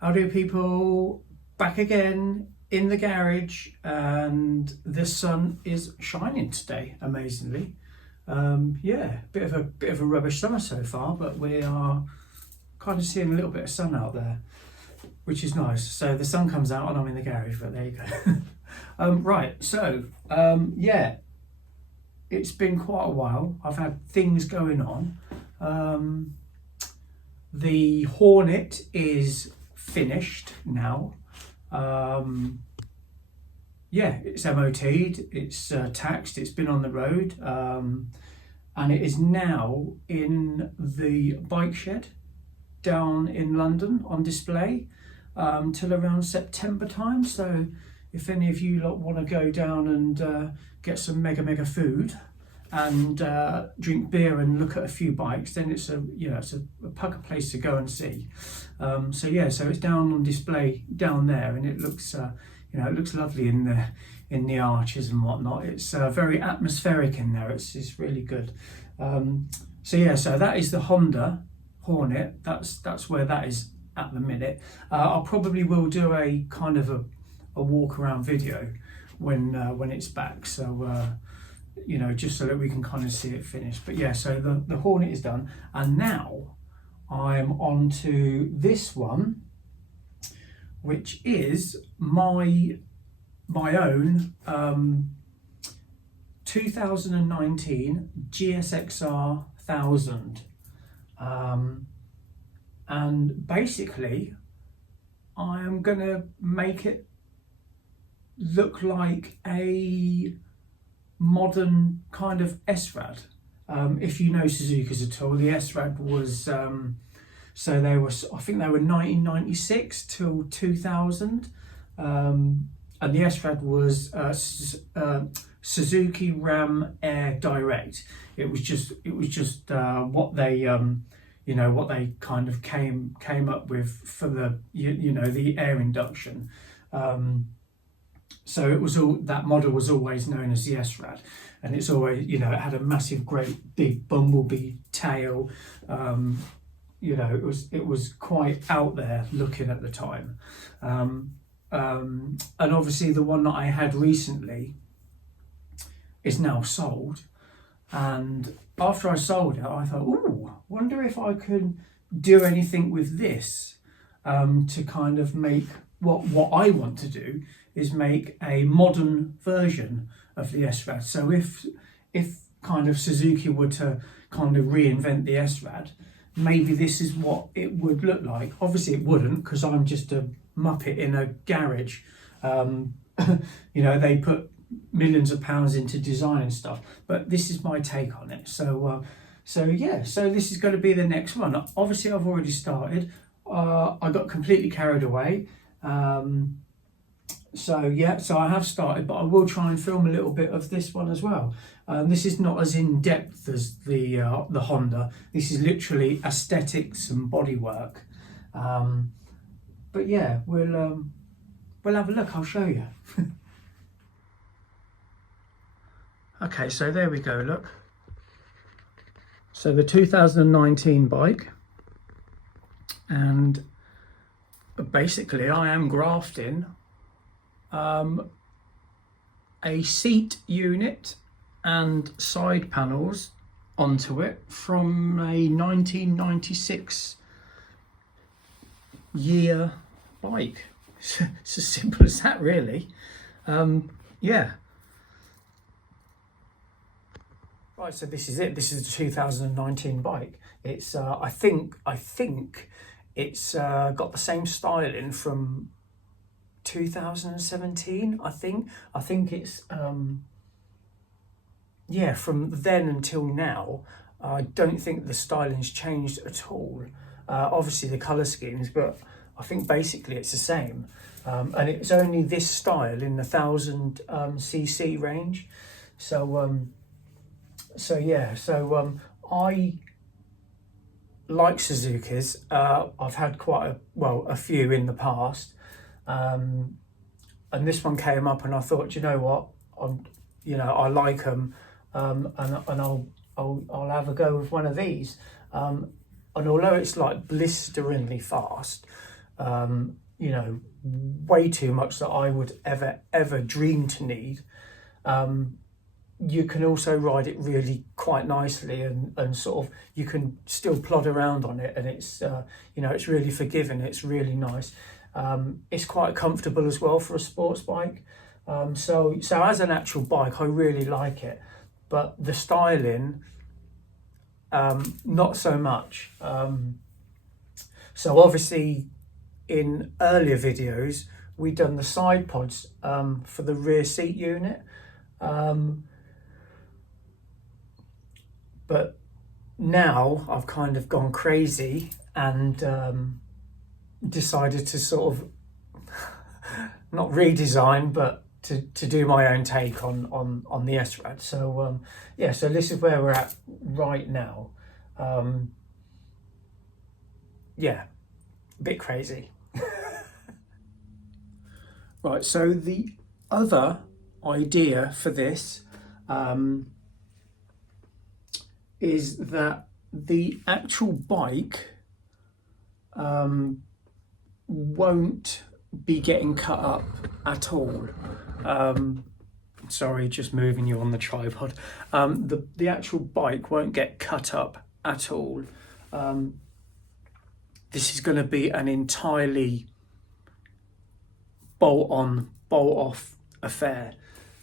How do people? Back again in the garage, and the sun is shining today, amazingly. Yeah, bit of a rubbish summer so far, but we are kind of seeing a little bit of sun out there, which is nice. So the sun comes out and I'm in the garage, but there you go. Right, so yeah, it's been quite a while. I've had things going on. The Hornet is finished now. Yeah, it's MOT'd, it's taxed, it's been on the road, and it is now in the bike shed down in London on display till around September time. So if any of you lot want to go down and get some mega food and drink beer and look at a few bikes, then it's a pucker place to go and see. So yeah, so it's down on display down there, and it looks it looks lovely in the arches and whatnot. It's very atmospheric in there. It's really good. So yeah, so that is the Honda Hornet. That's where that is at the minute. I probably will do a kind of a walk around video when it's back. So just so that we can kind of see it finished. But yeah, so the Hornet is done, and now I'm on to this one, which is my own 2019 Gsxr 1000. And basically I am gonna make it look like a modern kind of srad. If you know Suzuki's at all, the srad was so they were, I think they were 1996 till 2000, and the srad was Suzuki Ram Air Direct. It was just what they what they kind of came up with for the the air induction. So it was all, that model was always known as the srad, and it's always, it had a massive, great big bumblebee tail. It was quite out there looking at the time. And obviously the one that I had recently is now sold. And after I sold it, I thought, ooh, wonder if I could do anything with this to kind of make what I want to do is make a modern version of the srad. So if kind of Suzuki were to kind of reinvent the srad, maybe this is what it would look like. Obviously it wouldn't, because I'm just a muppet in a garage. They put millions of pounds into design and stuff, but this is my take on it. So yeah, so this is going to be the next one. Obviously I've already started. I got completely carried away. So yeah, so I have started, but I will try and film a little bit of this one as well. This is not as in depth as the Honda. This is literally aesthetics and bodywork. But yeah, we'll have a look. I'll show you. Okay, so there we go. Look. So the 2019 bike, and basically I am grafting a seat unit and side panels onto it from a 1996 year bike. It's as simple as that, really. Yeah. Right, so this is it. This is the 2019 bike. It's I think it's got the same styling from 2017. I think it's yeah, from then until now. I don't think the styling's changed at all. Obviously the colour schemes, but I think basically it's the same. And it's only this style in the 1000 cc range. So yeah, I like Suzuki's. I've had quite a few in the past, and this one came up, and I thought, you know what, I like them, and I'll have a go with one of these. And although it's like blisteringly fast, you know, way too much that I would ever dream to need. You can also ride it really quite nicely, and sort of you can still plod around on it, and it's you know, it's really forgiving. It's really nice. It's quite comfortable as well for a sports bike. So as an actual bike, I really like it, but the styling, not so much. So obviously, in earlier videos, we've done the side pods for the rear seat unit. But now I've kind of gone crazy and decided to sort of not redesign, but to do my own take on the srad. So yeah, so this is where we're at right now. Yeah, a bit crazy. Right, so the other idea for this is that the actual bike won't be getting cut up at all. Sorry, just moving you on the tripod. The actual bike won't get cut up at all. This is going to be an entirely bolt on, bolt off affair.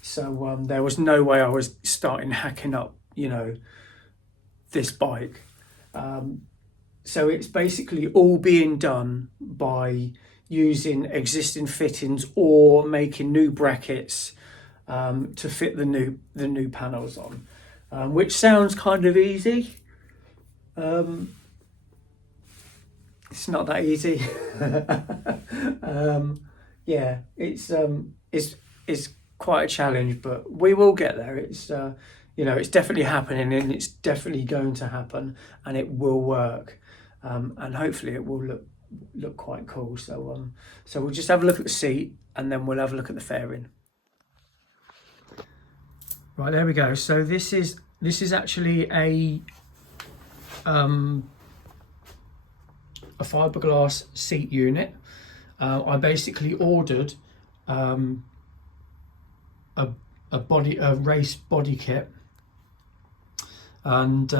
So there was no way I was starting hacking up, you know, this bike. So it's basically all being done by using existing fittings or making new brackets to fit the new panels on, which sounds kind of easy. It's not that easy. Yeah, it's quite a challenge, but we will get there. It's you know, it's definitely happening, and it's definitely going to happen, and it will work, and hopefully it will look quite cool. So so we'll just have a look at the seat, and then we'll have a look at the fairing. Right, there we go. So this is actually a fiberglass seat unit. I basically ordered a race body kit, and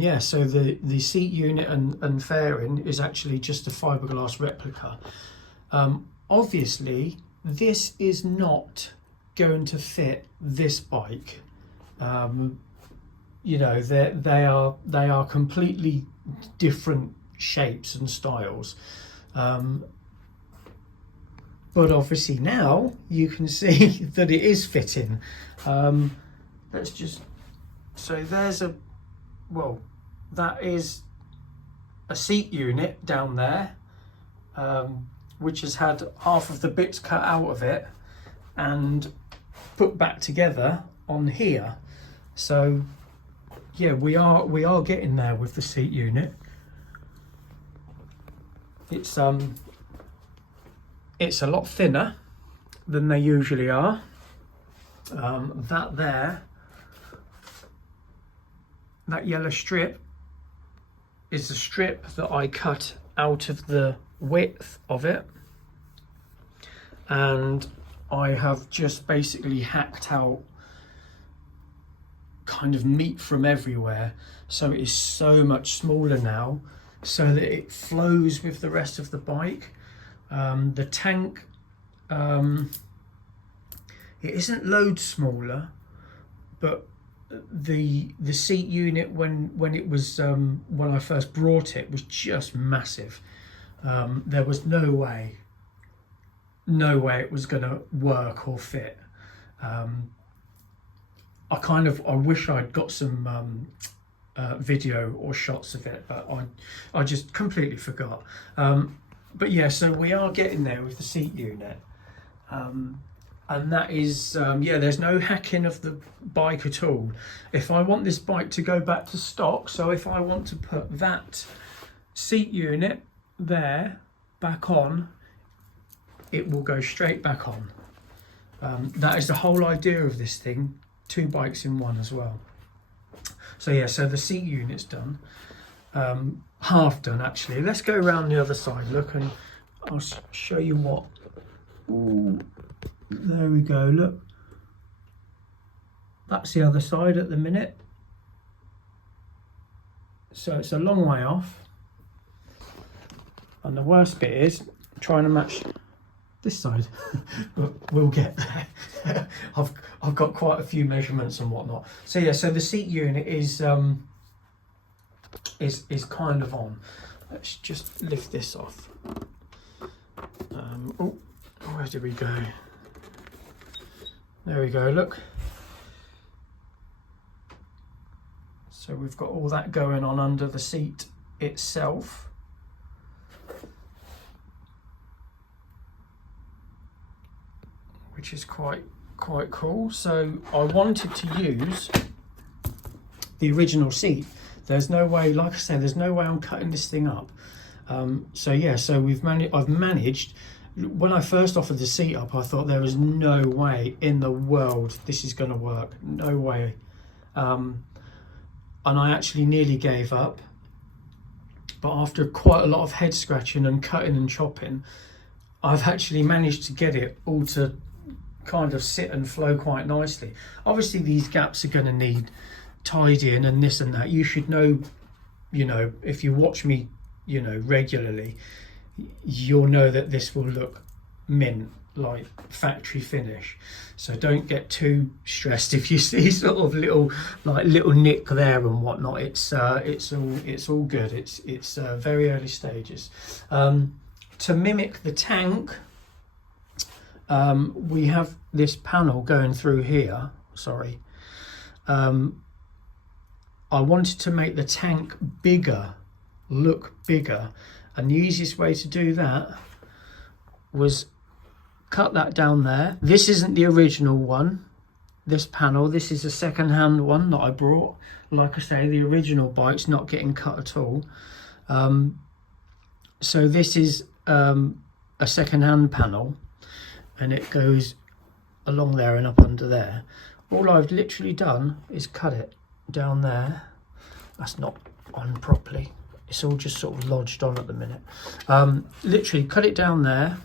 yeah, so the seat unit and fairing is actually just a fiberglass replica. Obviously, this is not going to fit this bike. You know, they are completely different shapes and styles. But obviously now you can see that it is fitting. Let's just, so there's that is a seat unit down there, which has had half of the bits cut out of it and put back together on here. So yeah, we are getting there with the seat unit. It's a lot thinner than they usually are. That yellow strip is the strip that I cut out of the width of it, and I have just basically hacked out kind of meat from everywhere, so it is so much smaller now, so that it flows with the rest of the bike. The tank, it isn't loads smaller, but the seat unit when it was when I first brought it was just massive. There was no way it was gonna work or fit. I wish I'd got some video or shots of it, but I just completely forgot. But yeah, so we are getting there with the seat unit, and that is yeah, there's no hacking of the bike at all. If I want this bike to go back to stock, so if I want to put that seat unit there back on, it will go straight back on. That is the whole idea of this thing, 2 bikes in one as well. So yeah, so the seat unit's done, half done actually. Let's go around the other side, look, and I'll show you what. Ooh, there we go, look. That's the other side at the minute. So it's a long way off. And the worst bit is trying to match this side. But we'll get there. I've got quite a few measurements and whatnot. So yeah, so the seat unit is kind of on. Let's just lift this off. Oh, where did we go? There we go, look. So we've got all that going on under the seat itself. Which is quite cool. So I wanted to use the original seat. There's no way, like I said, there's no way I'm cutting this thing up. So yeah, so I've managed. When I first offered the seat up, I thought there was no way in the world this is going to work. No way. And I actually nearly gave up. But after quite a lot of head scratching and cutting and chopping, I've actually managed to get it all to kind of sit and flow quite nicely. Obviously these gaps are going to need tidying and this and that. You should know, you know, if you watch me, you know, regularly, you'll know that this will look mint, like factory finish. So don't get too stressed if you see sort of little nick there and whatnot. It's all good. It's very early stages. To mimic the tank, we have this panel going through here. Sorry. I wanted to make the tank bigger, look bigger, and the easiest way to do that was cut that down there. This isn't the original one, this panel. This is a second-hand one that I brought. Like I say, the original bike's not getting cut at all. So this is a second-hand panel, and it goes along there and up under there. All I've literally done is cut it down there. That's not on properly. It's all just sort of lodged on at the minute. Literally cut it down there,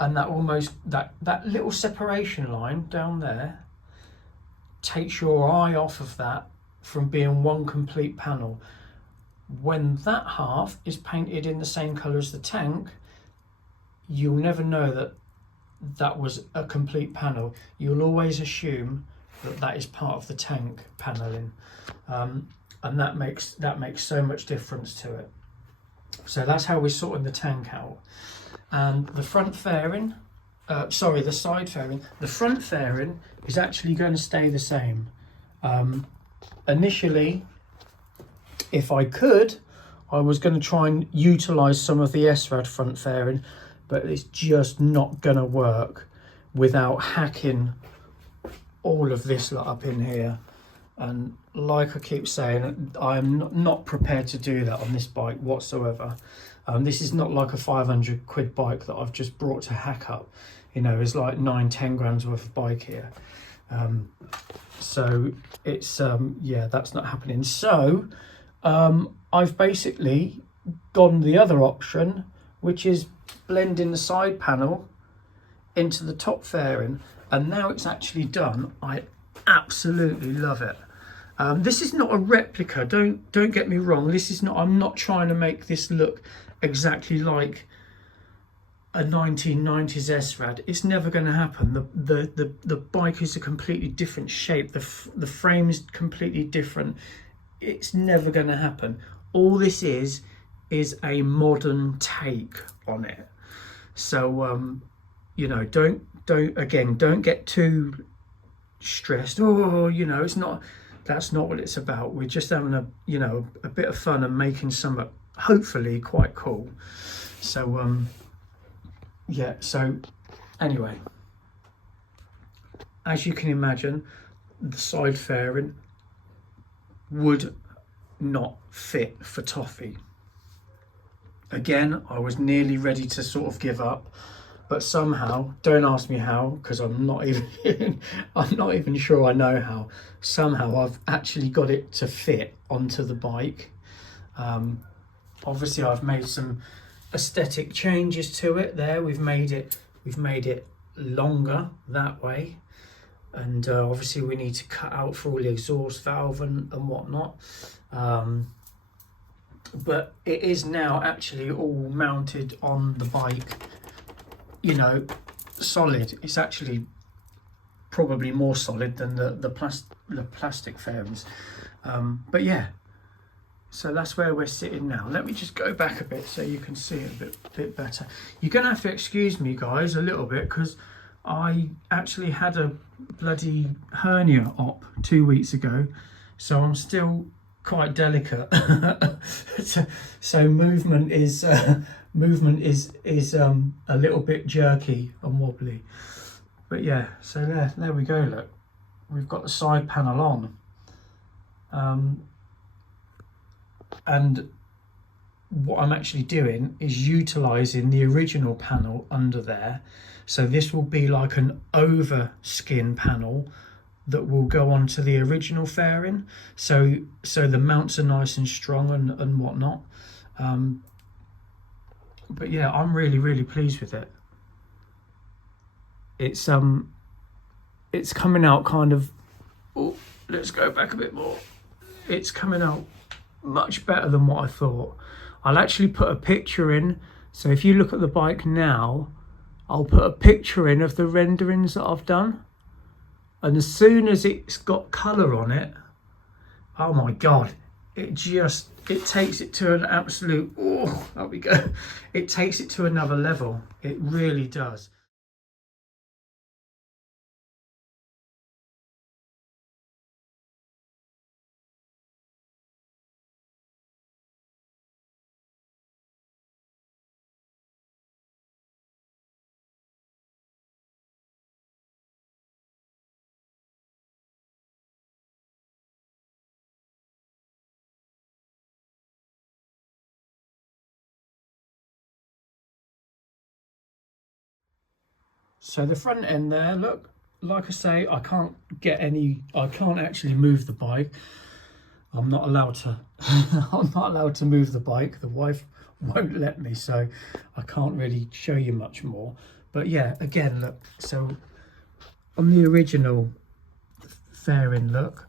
and that almost that little separation line down there takes your eye off of that from being one complete panel. When that half is painted in the same colour as the tank, you'll never know that that was a complete panel. You'll always assume that that is part of the tank paneling, and that makes so much difference to it. So that's how we're sorting the tank out. And the front fairing, the side fairing, the front fairing is actually going to stay the same. Initially, if I could, I was going to try and utilise some of the srad front fairing, but it's just not going to work without hacking all of this lot up in here. And like I keep saying, I'm not prepared to do that on this bike whatsoever. This is not like a 500 quid bike that I've just brought to hack up. You know, it's like 9-10 grand's worth of bike here. So it's yeah, that's not happening. So I've basically gone the other option, which is blending the side panel into the top fairing, and now it's actually done. I absolutely love it. This is not a replica, don't get me wrong. This is not, I'm not trying to make this look exactly like a 1990s srad. It's never going to happen. The bike is a completely different shape. The frame is completely different. It's never going to happen. All this is a modern take on it. So you know, don't get too stressed. Oh, you know, it's not. That's not what it's about. We're just having a bit of fun and making something hopefully quite cool. So yeah. So anyway, as you can imagine, the side fairing would not fit for Toffee. Again, I was nearly ready to sort of give up, but somehow, don't ask me how, because I'm not even sure I know how. Somehow I've actually got it to fit onto the bike. Obviously I've made some aesthetic changes to it there. We've made it longer that way, and obviously we need to cut out for all the exhaust valve and whatnot, but it is now actually all mounted on the bike, you know, solid. It's actually probably more solid than the plastic fairings, but yeah, so that's where we're sitting now. Let me just go back a bit so you can see it a bit better. You're gonna have to excuse me guys a little bit, because I actually had a bloody hernia op 2 weeks ago, so I'm still quite delicate. so movement is a little bit jerky and wobbly. But yeah, so there we go. Look, we've got the side panel on, and what I'm actually doing is utilising the original panel under there. So this will be like an over skin panel that will go onto the original fairing. So the mounts are nice and strong and whatnot. But yeah, I'm really pleased with it. It's coming out kind of, oh, let's go back a bit more. It's coming out much better than what I thought. I'll actually put a picture in, so if you look at the bike now, I'll put a picture in of the renderings that I've done, and as soon as it's got colour on it, oh my god, it takes it to an absolute, oh, there we go, it takes it to another level. It really does. So the front end there, look, like I say, I can't actually move the bike. I'm not allowed to I'm not allowed to move the bike. The wife won't let me, so I can't really show you much more. But yeah, again, look, so on the original fairing, look,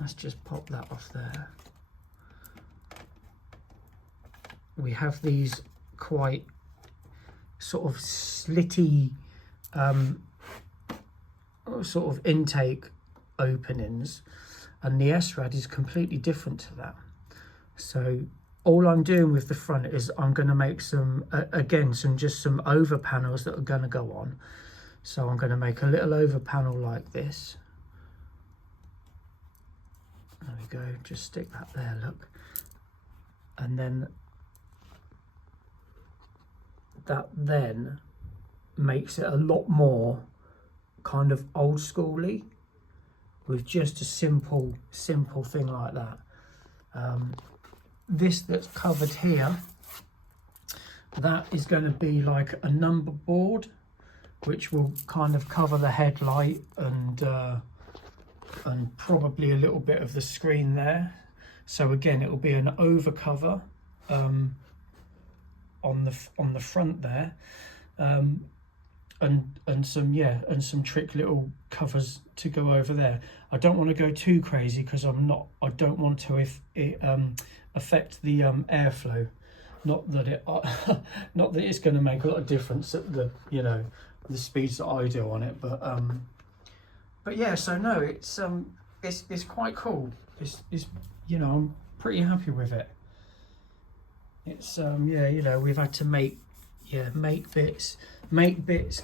let's just pop that off there. We have these quite sort of slitty sort of intake openings, and the srad is completely different to that. So all I'm doing with the front is I'm going to make some some over panels that are going to go on. So I'm going to make a little over panel like this. There we go, just stick that there, look, and then that then makes it a lot more kind of old schooly with just a simple thing like that. This that's covered here, that is going to be like a number board, which will kind of cover the headlight and probably a little bit of the screen there. So again, it will be an over cover on the front there, and some trick little covers to go over there. I don't want to go too crazy because I don't want to affect the airflow. Not that it's going to make a lot of difference at the speeds that I do on it, but yeah, so no, it's quite cool. It's I'm pretty happy with it. It's we've had to make bits,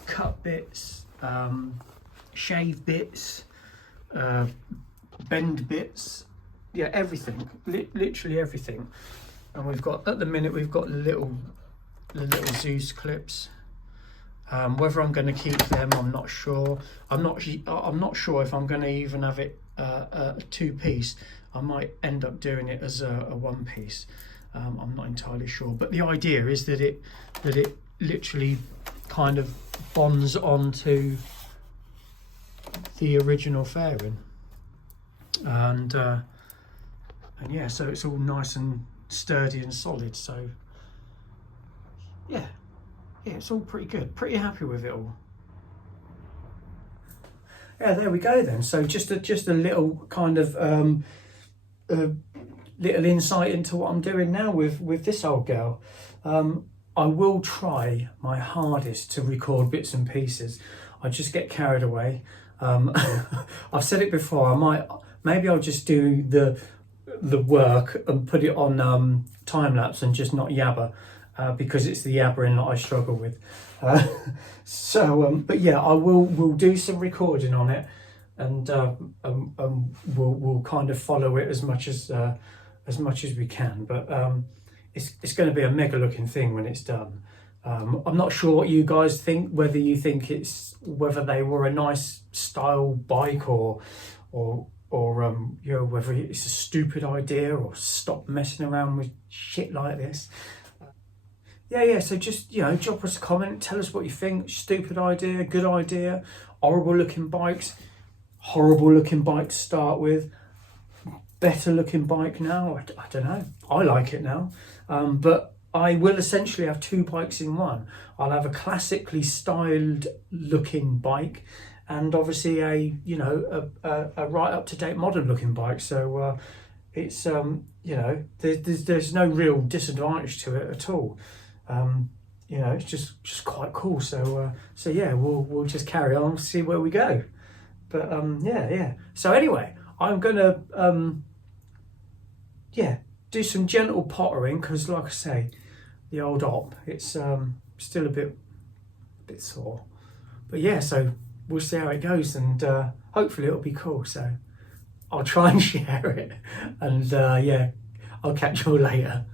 cut bits, shave bits, bend bits, everything, literally everything. And at the minute we've got the little Zeus clips. Whether I'm going to keep them, I'm not sure. I'm not sure if I'm going to even have it a two-piece. I might end up doing it as a one-piece. I'm not entirely sure, but the idea is that it literally kind of bonds onto the original fairing, and yeah, so it's all nice and sturdy and solid. So yeah, yeah, it's all pretty good. Pretty happy with it all. Yeah, there we go then. So just a little kind of uh, little insight into what I'm doing now with this old girl. I will try my hardest to record bits and pieces. I just get carried away. I've said it before. Maybe I'll just do the work and put it on time lapse and just not yabber, because it's the yabbering that I struggle with. But yeah, we'll do some recording on it, and we'll kind of follow it as much as we can. But it's going to be a mega looking thing when it's done. I'm not sure what you guys think, whether they were a nice style bike or you know, whether it's a stupid idea, or stop messing around with shit like this. Yeah, so just, you know, drop us a comment, tell us what you think. Stupid idea, good idea, horrible looking bikes to start with, better looking bike now. I don't know, I like it now. But I will essentially have two bikes in one. I'll have a classically styled looking bike, and obviously a right up to date modern looking bike. So it's you know, there's no real disadvantage to it at all. You know, it's just quite cool. So yeah, we'll just carry on, see where we go. But yeah. So anyway, I'm gonna do some gentle pottering, because like I say, the old op, it's still a bit sore. But yeah, so we'll see how it goes, and hopefully it'll be cool. So I'll try and share it, and yeah, I'll catch you all later.